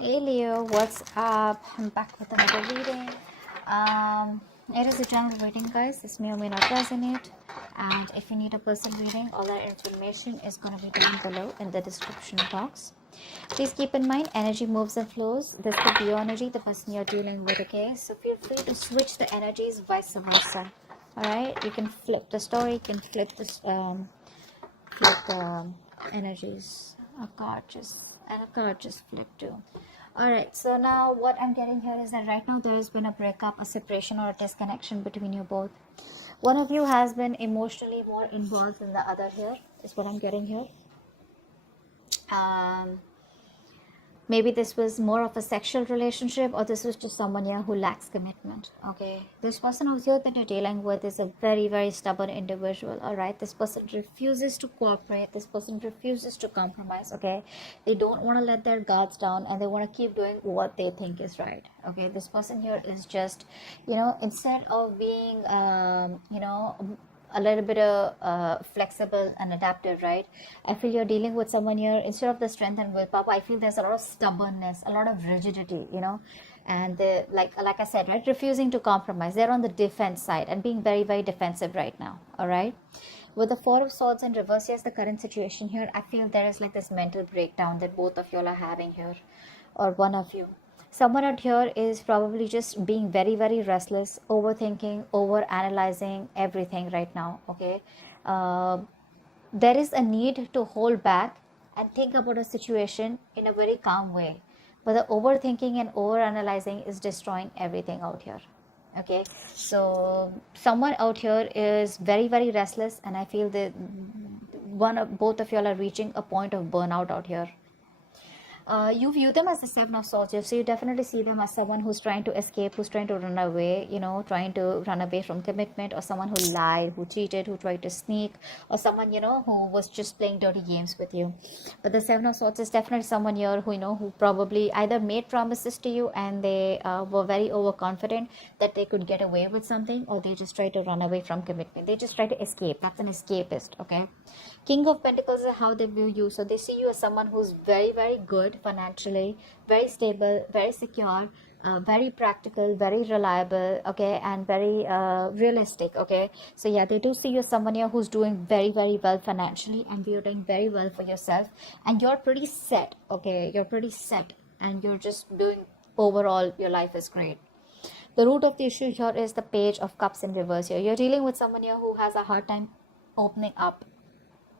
Hey Leo, what's up? I'm back with another reading. It is a general reading, guys. This may or may not resonate. And if you need a personal reading, all that information is going to be down below in the description box. Please keep in mind, energy moves and flows. This could be your energy, the person you're dealing with, okay? So feel free to switch the energies, vice versa. Alright? You can flip the story, you can flip this, flip the energies. A card just flipped too. Alright, so now what I'm getting here is that right now there has been a breakup, a separation, or a disconnection between you both. One of you has been emotionally more involved than the other here, is what I'm getting here. Maybe this was more of a sexual relationship, or this was just someone here who lacks commitment. Okay, this person out here that you're dealing with is a very, very stubborn individual. All right, this person refuses to cooperate, this person refuses to compromise. Okay, they don't want to let their guards down, and they want to keep doing what they think is right. Okay, this person here is just, instead of being a little bit of flexible and adaptive, right? I feel you're dealing with someone here, instead of the strength and willpower, I feel there's a lot of stubbornness, a lot of rigidity, and they, like I said, right, refusing to compromise. They're on the defense side and being very, very defensive right now. All right, with the Four of Swords in reverse, yes, the current situation here, I feel there is like this mental breakdown that both of you all are having here, or one of you. Someone out here is probably just being very, very restless, overthinking, over analyzing everything right now. Okay, there is a need to hold back and think about a situation in a very calm way, but the overthinking and over analyzing is destroying everything out here. Okay, so someone out here is very, very restless, and I feel that both of y'all are reaching a point of burnout out here. You view them as the Seven of Swords, so you definitely see them as someone who's trying to escape, who's trying to run away, trying to run away from commitment, or someone who lied, who cheated, who tried to sneak, or someone, who was just playing dirty games with you. But the Seven of Swords is definitely someone here who, who probably either made promises to you and they were very overconfident that they could get away with something, or they just try to run away from commitment. They just try to escape. That's an escapist, okay? King of Pentacles is how they view you. So they see you as someone who's very, very good financially, very stable, very secure, very practical, very reliable, okay, and very realistic, okay. So yeah, they do see you as someone here who's doing very, very well financially, and you're doing very well for yourself, and you're pretty set, okay. You're pretty set, and you're just doing overall, your life is great. The root of the issue here is the Page of Cups in reverse here. You're dealing with someone here who has a hard time opening up,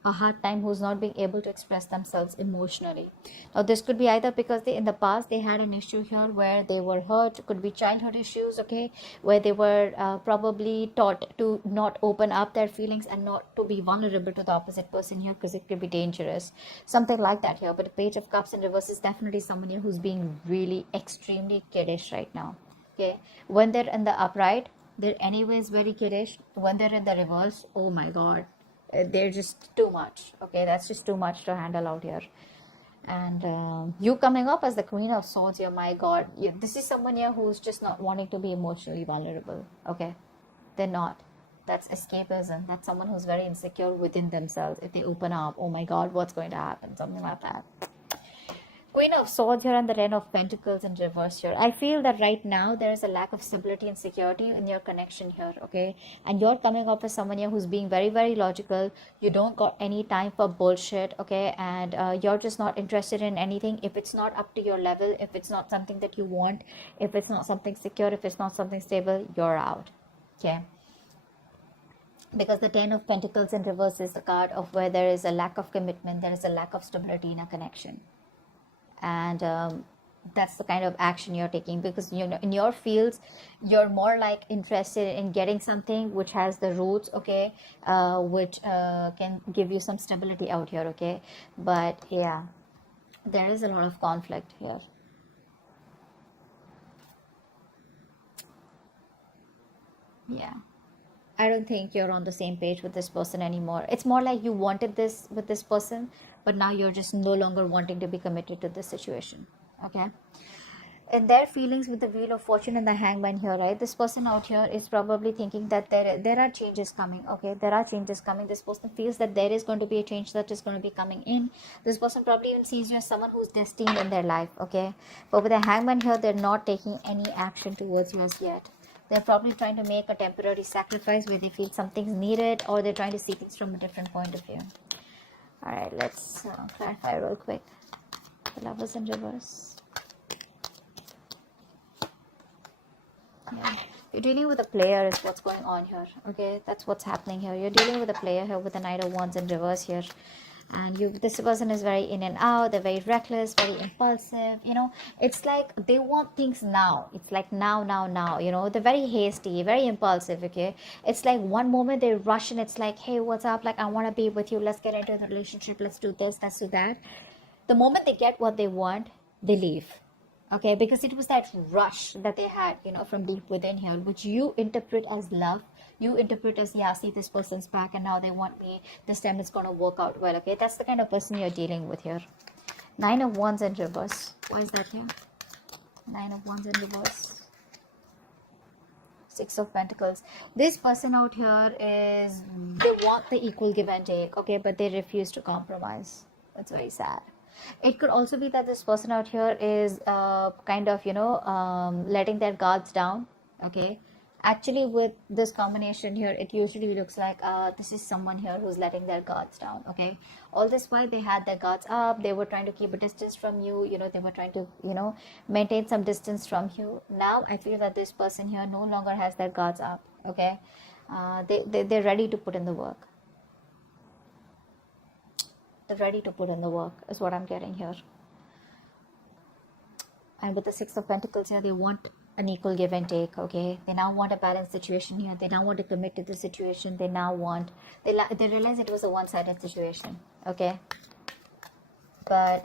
a hard time, who's not being able to express themselves emotionally. Now this could be either because in the past they had an issue here where they were hurt, could be childhood issues, okay, where they were probably taught to not open up their feelings and not to be vulnerable to the opposite person here, because it could be dangerous, something like that here. But the Page of Cups in reverse is definitely someone here who's being really extremely kiddish right now, okay. When they're in the upright, they're anyways very kiddish. When they're in the reverse, oh my god, they're just too much, okay. That's just too much to handle out here. And you coming up as the Queen of Swords here, my god, this is someone here who's just not wanting to be emotionally vulnerable, okay. They're not. That's escapism. That's someone who's very insecure within themselves. If they open up, oh my god, what's going to happen, something like that. Queen of Swords here and the Ten of Pentacles in reverse here. I feel that right now there is a lack of stability and security in your connection here, okay? And you're coming up as someone here who's being very, very logical. You don't got any time for bullshit, okay? And you're just not interested in anything. If it's not up to your level, if it's not something that you want, if it's not something secure, if it's not something stable, you're out, okay? Because the Ten of Pentacles in reverse is the card of where there is a lack of commitment, there is a lack of stability in a connection. And that's the kind of action you're taking, because in your fields you're more like interested in getting something which has the roots, okay, which can give you some stability out here, okay. But yeah, there is a lot of conflict here. Yeah, I don't think you're on the same page with this person anymore. It's more like you wanted this with this person, but now you're just no longer wanting to be committed to this situation, okay. in their feelings with the Wheel of Fortune and the Hangman here, right? This person out here is probably thinking that there are changes coming. Okay, there are changes coming. This person feels that there is going to be a change that is going to be coming in. This person probably even sees you as someone who's destined in their life. Okay, but with the Hangman here, they're not taking any action towards you as yet. They're probably trying to make a temporary sacrifice where they feel something's needed, or they're trying to see things from a different point of view. All right, let's clarify real quick. The Lovers in reverse. Yeah. You're dealing with a player is what's going on here. Okay, that's what's happening here. You're dealing with a player here with the Knight of Wands in reverse here. And this person is very in and out. They're very reckless, very impulsive. You know, it's like they want things now. It's like now. You know, they're very hasty, very impulsive. Okay, it's like one moment they rush and it's like, hey, what's up? Like, I want to be with you. Let's get into the relationship. Let's do this. Let's do that. The moment they get what they want, they leave. Okay, because it was that rush that they had, you know, from deep within here, which you interpret as love. You interpret as, yeah, see, this person's back and now they want me. This time it's going to work out well. Okay, that's the kind of person you're dealing with here. 9 of Wands in reverse. Why is that here? 9 of Wands in reverse. 6 of Pentacles. This person out here is, they want the equal give and take. Okay, but they refuse to compromise. That's very sad. It could also be that this person out here is kind of, you know, letting their guards down. Okay, actually with this combination here, it usually looks like this is someone here who's letting their guards down. Okay, all this while they had their guards up, they were trying to keep a distance from you. You know, they were trying to, you know, maintain some distance from you. Now I feel that this person here no longer has their guards up. Okay, they're ready to put in the work. They're ready to put in the work is what I'm getting here. And with the 6 of Pentacles here, they want an equal give and take. Okay, they now want a balanced situation here. They now want to commit to the situation. They now want, they realize it was a one-sided situation. Okay, but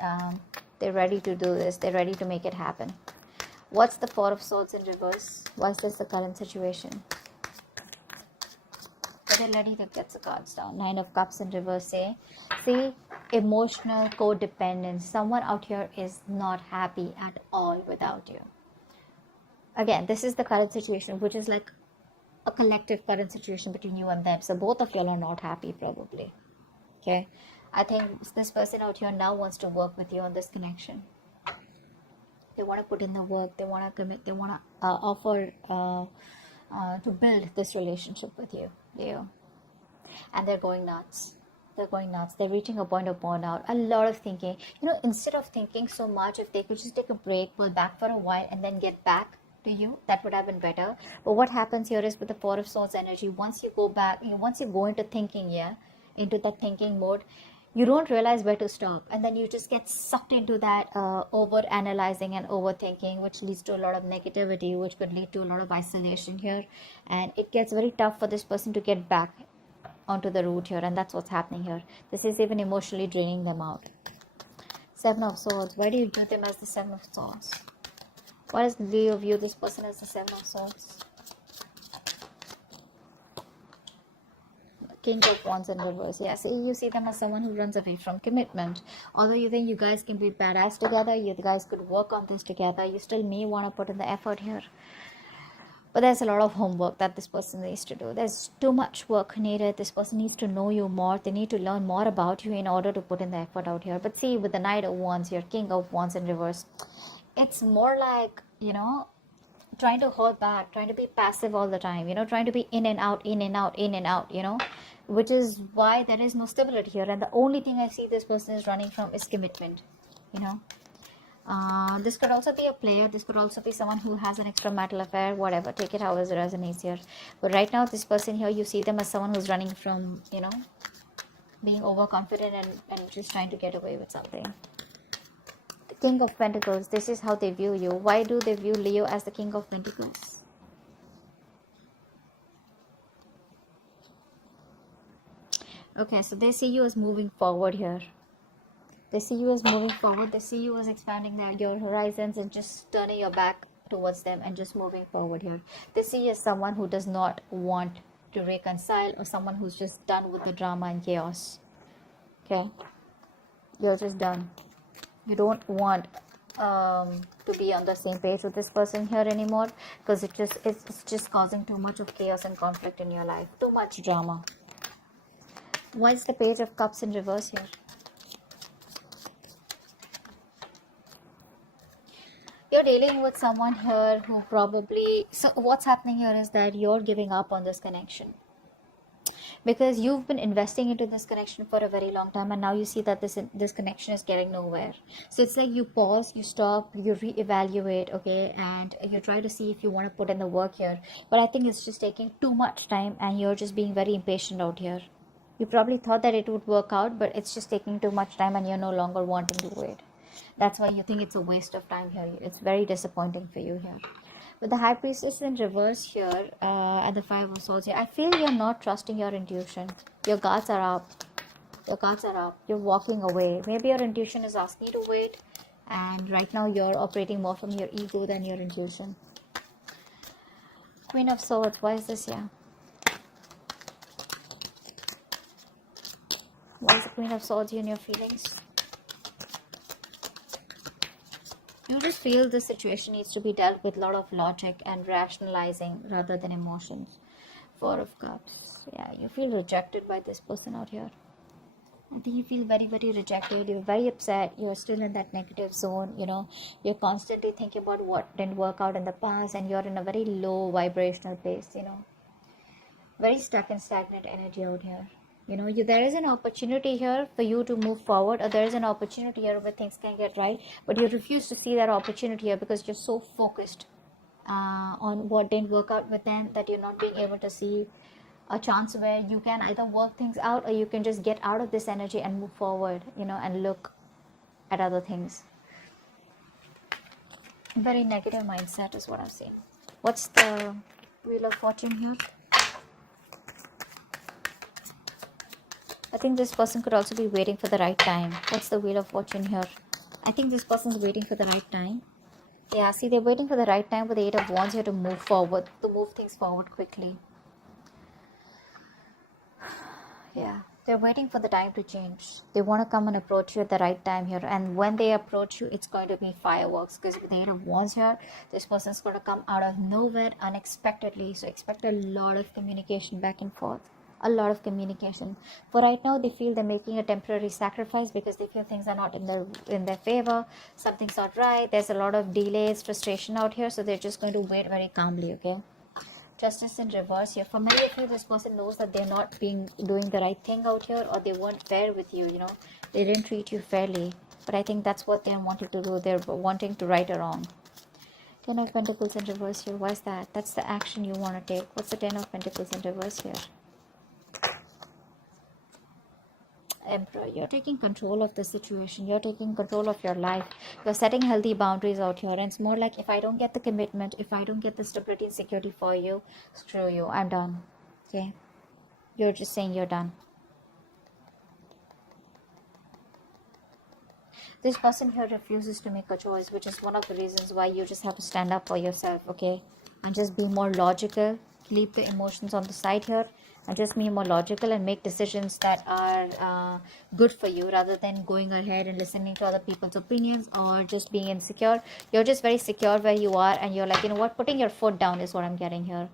they're ready to do this. They're ready to make it happen. What's the 4 of Swords in reverse? Why is this the current situation? They're ready to get the cards down. 9 of Cups in reverse. See, emotional codependence. Someone out here is not happy at all without you. Again, this is the current situation, which is like a collective current situation between you and them. So both of y'all are not happy probably. Okay, I think this person out here now wants to work with you on this connection. They want to put in the work. They want to commit. They want to offer to build this relationship with you. And they're going nuts. They're reaching a point of burnout. A lot of thinking. You know, instead of thinking so much, if they could just take a break, pull back for a while, and then get back to you, that would have been better. But what happens here is with the 4 of Swords energy, once you go back, once you go into thinking, into that thinking mode, you don't realize where to stop, and then you just get sucked into that over analyzing and overthinking, which leads to a lot of negativity, which could lead to a lot of isolation here, and it gets very tough for this person to get back onto the route here, and that's what's happening here. This is even emotionally draining them out. 7 of Swords. Why do you view them as the 7 of Swords? Why does Leo view this person as the 7 of Swords? King of Wands in reverse. Yeah, see, you see them as someone who runs away from commitment. Although you think you guys can be badass together, you guys could work on this together, you still may want to put in the effort here. But there's a lot of homework that this person needs to do. There's too much work needed. This person needs to know you more. They need to learn more about you in order to put in the effort out here. But see, with the Knight of Wands here, King of Wands in reverse, it's more like, you know, trying to hold back, trying to be passive all the time, you know, trying to be in and out, you know, which is why there is no stability here. And the only thing I see this person is running from is commitment, you know. This could also be a player. This could also be someone who has an extramarital affair, whatever. Take it however it resonates here. But right now, this person here, you see them as someone who's running from, you know, being overconfident and just trying to get away with something. The King of Pentacles, this is how they view you. Why do they view Leo as the King of Pentacles? Okay, so they see you as moving forward here. They see you as moving forward. They see you as expanding your horizons and just turning your back towards them and just moving forward here. They see you as someone who does not want to reconcile, or someone who's just done with the drama and chaos. Okay? You're just done. You don't want to be on the same page with this person here anymore, because it's just causing too much of chaos and conflict in your life, too much drama. Why is the Page of Cups in reverse here? You're dealing with someone here who probably, so what's happening here is that you're giving up on this connection, because you've been investing into this connection for a very long time, and now you see that this connection is getting nowhere. So it's like you pause, you stop, you reevaluate, okay, and you try to see if you want to put in the work here, but I think it's just taking too much time, and you're just being very impatient out here. You probably thought that it would work out, but it's just taking too much time, and you're no longer wanting to wait. That's why you think it's a waste of time here. It's very disappointing for you here. With the High Priestess in reverse here, and the Five of Swords here, I feel you're not trusting your intuition. Your guards are up. Your guards are up. You're walking away. Maybe your intuition is asking you to wait, and right now you're operating more from your ego than your intuition. Queen of Swords, why is this here? Why is the Queen of Swords here in your feelings? You just feel this situation needs to be dealt with a lot of logic and rationalizing rather than emotions. Four of Cups. Yeah, you feel rejected by this person out here. I think you feel very, very rejected. You're very upset. You're still in that negative zone. You know, you're constantly thinking about what didn't work out in the past, and you're in a very low vibrational place, you know. Very stuck and stagnant energy out here. You know, there is an opportunity here for you to move forward, or there is an opportunity here where things can get right, but you refuse to see that opportunity here because you're so focused on what didn't work out with them that you're not being able to see a chance where you can either work things out, or you can just get out of this energy and move forward, you know, and look at other things. Very negative mindset is what I've seen. What's the Wheel of Fortune here? I think this person could also be waiting for the right time. What's the Wheel of Fortune here? I think this person's waiting for the right time. Yeah, see, they're waiting for the right time with the Eight of Wands here to move forward, to move things forward quickly. Yeah, they're waiting for the time to change. They want to come and approach you at the right time here. And when they approach you, it's going to be fireworks. Because with the Eight of Wands here, this person's going to come out of nowhere unexpectedly. So expect a lot of communication back and forth. A lot of communication. For right now, they feel they're making a temporary sacrifice because they feel things are not in their favor. Something's not right. There's a lot of delays, frustration out here. So they're just going to wait very calmly, okay? Justice in reverse here. For many of you, this person knows that they're not doing the right thing out here, or they weren't fair with you, you know. They didn't treat you fairly. But I think that's what they're wanting to do. They're wanting to right a wrong. Ten of Pentacles in reverse here. Why is that? That's the action you want to take. What's the Ten of Pentacles in reverse here? Emperor, you're taking control of the situation. You're taking control of your life. You're setting healthy boundaries out here. And it's more like, if I don't get the commitment, if I don't get the stability and security for you, screw you. I'm done. Okay? You're just saying you're done. This person here refuses to make a choice, which is one of the reasons why you just have to stand up for yourself, okay? And just be more logical. Leave the emotions on the side here. And just be more logical and make decisions that are good for you, rather than going ahead and listening to other people's opinions or just being insecure. You're just very secure where you are, and you're like, you know what, putting your foot down is what I'm getting here.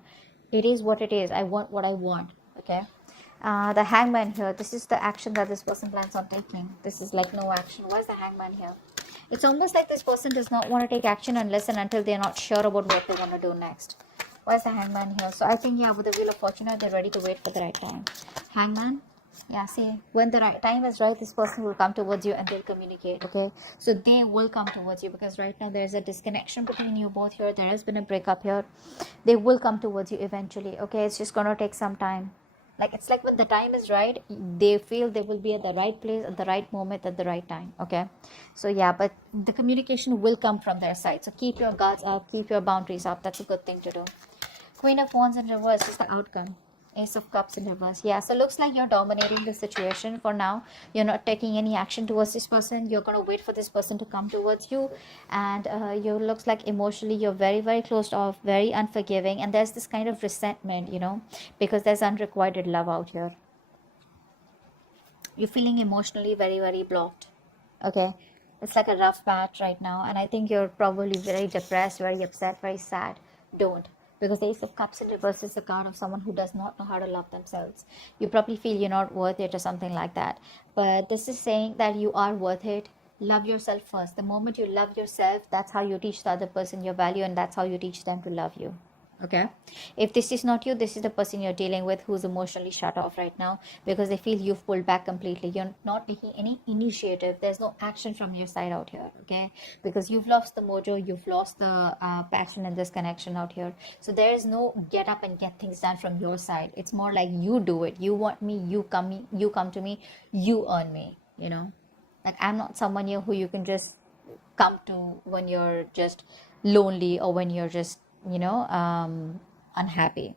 It is what it is. I want what I want, okay? The Hangman here, this is the action that this person plans on taking. This is like no action. Why is the Hangman here? It's almost like this person does not want to take action unless and until they're not sure about what they want to do next. Why is the Hangman here? So I think, yeah, with the Wheel of Fortune, they're ready to wait for the right time. Hangman, yeah, see, when the right time is right, this person will come towards you and they'll communicate, okay? So they will come towards you, because right now there's a disconnection between you both here. There has been a breakup here. They will come towards you eventually, okay? It's just going to take some time. Like, it's like when the time is right, they feel they will be at the right place at the right moment at the right time, okay? So yeah, but the communication will come from their side. So keep your guards up, keep your boundaries up. That's a good thing to do. Queen of Wands in reverse is the outcome. Ace of Cups in reverse. Yeah, so looks like you're dominating the situation for now. You're not taking any action towards this person. You're going to wait for this person to come towards you. And you looks like emotionally you're very, very closed off, very unforgiving. And there's this kind of resentment, you know, because there's unrequited love out here. You're feeling emotionally very, very blocked. Okay. It's like a rough patch right now, and I think you're probably very depressed, very upset, very sad. Don't, because the Ace of Cups in reverse is the card of someone who does not know how to love themselves. You probably feel you're not worth it or something like that, but this is saying that you are worth it. Love yourself first. The moment you love yourself, that's how you teach the other person your value, and that's how you teach them to love you. Okay, if this is not you, this is the person you're dealing with who's emotionally shut off right now, because they feel you've pulled back completely. You're not taking any initiative. There's no action from your side out here. Okay, because you've lost the mojo, you've lost the passion in this connection out here. So there is no get up and get things done from your side. It's more like you do it. You want me, you come to me, you earn me, you know. Like, I'm not someone here who you can just come to when you're just lonely, or when you're just, unhappy.